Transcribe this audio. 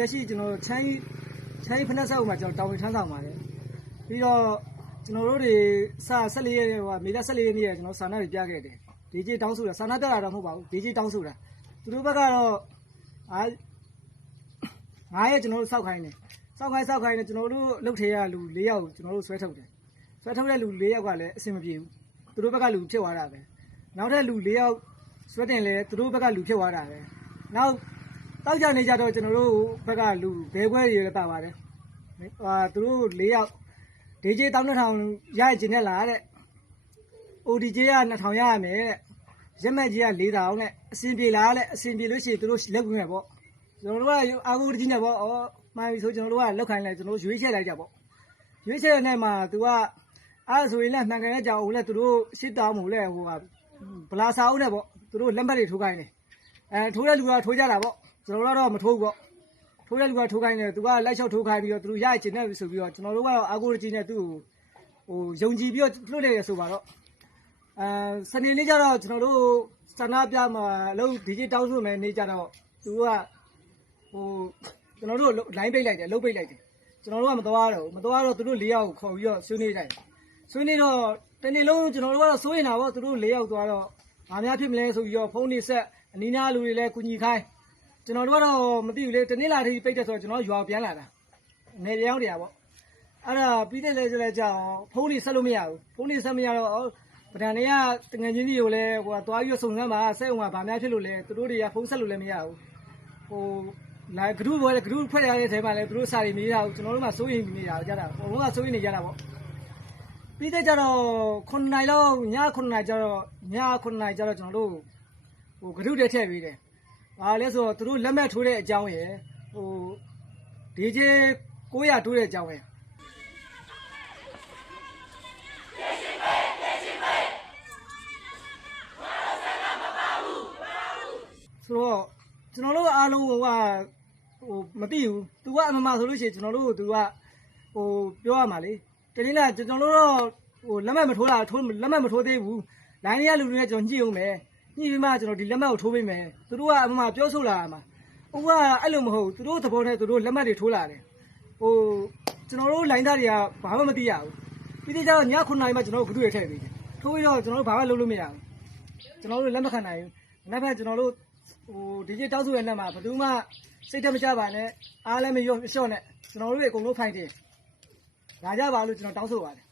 လက်ရှိကျွန်တော်ချမ်းချမ်းဖက်ဆောက်မှာကျွန်တော်တောင်းဝင်ထမ်းဆောင်ပါတယ်ပြီးတော့ကျွန်တော်တို့တွေစာ14ရက်ဟိုမေလ14ရက်နေ့ကကျွန်တော်စာနာတွေပြခဲ့တယ်ဒီကြီးတောင်းဆိုတာစာနာတက်တာတော့မဟုတ်ပါဘူးဒီကြီးတောင်းဆိုတာသူတို့ဘက်ကတော့အာငါးရက်ကျွန်တော်တို့စောက်ခိုင်းတယ်စောက်ခိုင်းစောက်ခိုင်းတယ်ကျွန်တော်တို့လှုပ်ထေရလူ၄ယောက်ကျွန်တော်တို့ဆွဲထုတ်တယ်ဆွဲထုတ်တဲ့လူ၄ယောက်ကလည်းအဆင်မပြေဘူးသူတို့ဘက်ကလူဖြစ်သွားတာပဲနောက်ထပ်လူ၄ယောက်ဆွဲတင်လဲသူတို့ဘက်ကလူဖြစ်သွားတာပဲနောက် တောက်ကြနေကြတော့ကျွန်တော်တို့ဘက်ကလူဘဲခွဲတွေလည်းတာပါတယ်ဟာသူတို့၄ယောက်ဒေဂျေတောင်းတစ်ထောင်ရရခြင်းနဲ့လားတဲ့ ODJ က2000ရရမယ်တဲ့ရက်မက်ကြီးက4000နဲ့အစင်ပြေလားတဲ့အစင်ပြေလို့ရှိရင်သူတို့လက်ကွင်းရပေါ့ကျွန်တော်တို့ကအာဂိုကြီးနဲ့ပေါ့ဩမှန်ပြီဆိုကျွန်တော်တို့ကလောက်ခိုင်းလိုက်ကျွန်တော်တို့ရွေးချက်လိုက်ကြပေါ့ရွေးချက်တဲ့နေ့မှာ तू ကအဲ့ဆိုရင်လည်းမှန်ကန်တဲ့ကြောင်ဦးလည်းသူတို့ရှစ်တောင်းမှုလဲဟိုကဗလာစာအုပ်နဲ့ပေါ့သူတို့လက်မှတ်တွေထိုးခိုင်းတယ်အဲထိုးတဲ့လူကထိုးကြတာပေါ့ ကျွန်တော်တို့ကတော့မထိုးဘူးပေါ့ထိုးတဲ့လူကထိုးခိုင်းတယ် तू ကလိုက်လျှောက်ထိုးခိုင်းပြီးတော့သူတို့ရချင်တယ်ဆိုပြီးတော့ကျွန်တော်တို့ကတော့အာဂိုကြီးနဲ့သူ့ကိုဟိုယုံကြည်ပြီးတော့လွတ်နေရဆိုပါတော့အဲစနေနေ့ကျတော့ကျွန်တော်တို့စန္ဒပြမှာအလုပ်ဒီကြီးတောင်းဆိုမယ်နေ့ကျတော့သူကဟိုကျွန်တော်တို့လိုင်းပိတ်လိုက်တယ်အလုပ်ပိတ်လိုက်တယ်ကျွန်တော်တို့ကမသွားတော့ဘူးမသွားတော့သူတို့၄ယောက်ကိုခေါ်ပြီးတော့ဆွေးနွေးကြတယ်ဆွေးနွေးတော့တနေ့လုံးကျွန်တော်တို့ကတော့စိုးရင်တာပေါ့သူတို့၄ယောက်သွားတော့ဘာများဖြစ်မလဲဆိုပြီးတော့ဖုန်းနေဆက်အနီးနားလူတွေလည်းကူညီခိုင်း ကျွန်တော်တို့ကတော့မသိဘူးလေတနေ့လာထိပိတ်တယ်ဆိုတော့ကျွန်တော်ရွာပြန်လာတာနေပြောင်းတရားပေါ့အဲ့ဒါပြီးတဲ့လဲဆိုလဲကြောင်ဖုန်းလေးဆက်လို့မရဘူးဖုန်းလေးဆက်မရတော့ပဒံတွေကတငယ်ချင်းတွေကိုလည်းဟိုသွားပြီးစုံစမ်းပါစက်အောင်ကဗာများဖြစ်လို့လဲသူတို့တွေကဖုန်းဆက်လို့လည်းမရဘူးဟိုလာဂရုဘောလေဂရုဖွဲ့ရတဲ့ထဲမှာလည်းသူတို့စာတွေမရဘူးကျွန်တော်တို့မှစိုးရင်နေတာကြတာဘုံကစိုးရင်နေကြတာပေါ့ပြီးတဲ့ကျတော့9နိုင်လောက်ည9နိုင်ကျတော့ည9နိုင်ကျတော့ကျွန်တော်တို့ဟိုဂရုတွေထည့်ပေးတယ် ဘာလဲဆိုတော့သူတို့လက်မှတ်ထိုးတဲ့အကြောင်းရယ်ဟိုဒီကျေ900ထိုးတဲ့အကြောင်းရယ်ဆိုတော့ကျွန်တော်တို့အားလုံးကဟိုမသိဘူး။ तू ကအမမဆိုလို့ရှိရင်ကျွန်တော်တို့က तू ကဟိုပြောရမှာလေ။တကယ်လားကျွန်တော်တို့တော့ဟိုလက်မှတ်မထိုးတာထိုးလက်မှတ်မထိုးသေးဘူး။လိုင်းရလူတွေနဲ့ကျွန်တော်ညှိအောင်မယ်။ ညှိပြီးမှကျွန်တော်ဒီလက်မှတ်ကိုထိုးပေးမယ်။သူတို့ကအမမပြောဆိုလာတာမှာ။ဟိုကအဲ့လိုမဟုတ်ဘူး။သူတို့သဘောနဲ့သူတို့လက်မှတ်တွေထိုးလာတယ်။ဟိုကျွန်တော်တို့လိုင်းသားတွေကဘာမှမသိရဘူး။ပြီးတဲ့ကျတော့ည9နာရီမှကျွန်တော်တို့ဂရုရထည့်ပေးတယ်။ထိုးပြီးတော့ကျွန်တော်တို့ဘာမှလုပ်လို့မရဘူး။ကျွန်တော်တို့လက်မခံနိုင်ဘူး။နောက်ဘက်ကျွန်တော်တို့ဟိုဒီကြီးတောက်စုရဲ့လက်မှာဘယ်သူမှစိတ်ထမကြပါနဲ့အားလည်းမရော့မလျှော့နဲ့ကျွန်တော်တို့တွေအကုန်လုံးဖိုင်တယ်။လာကြပါလို့ကျွန်တော်တောင်းဆိုပါတယ်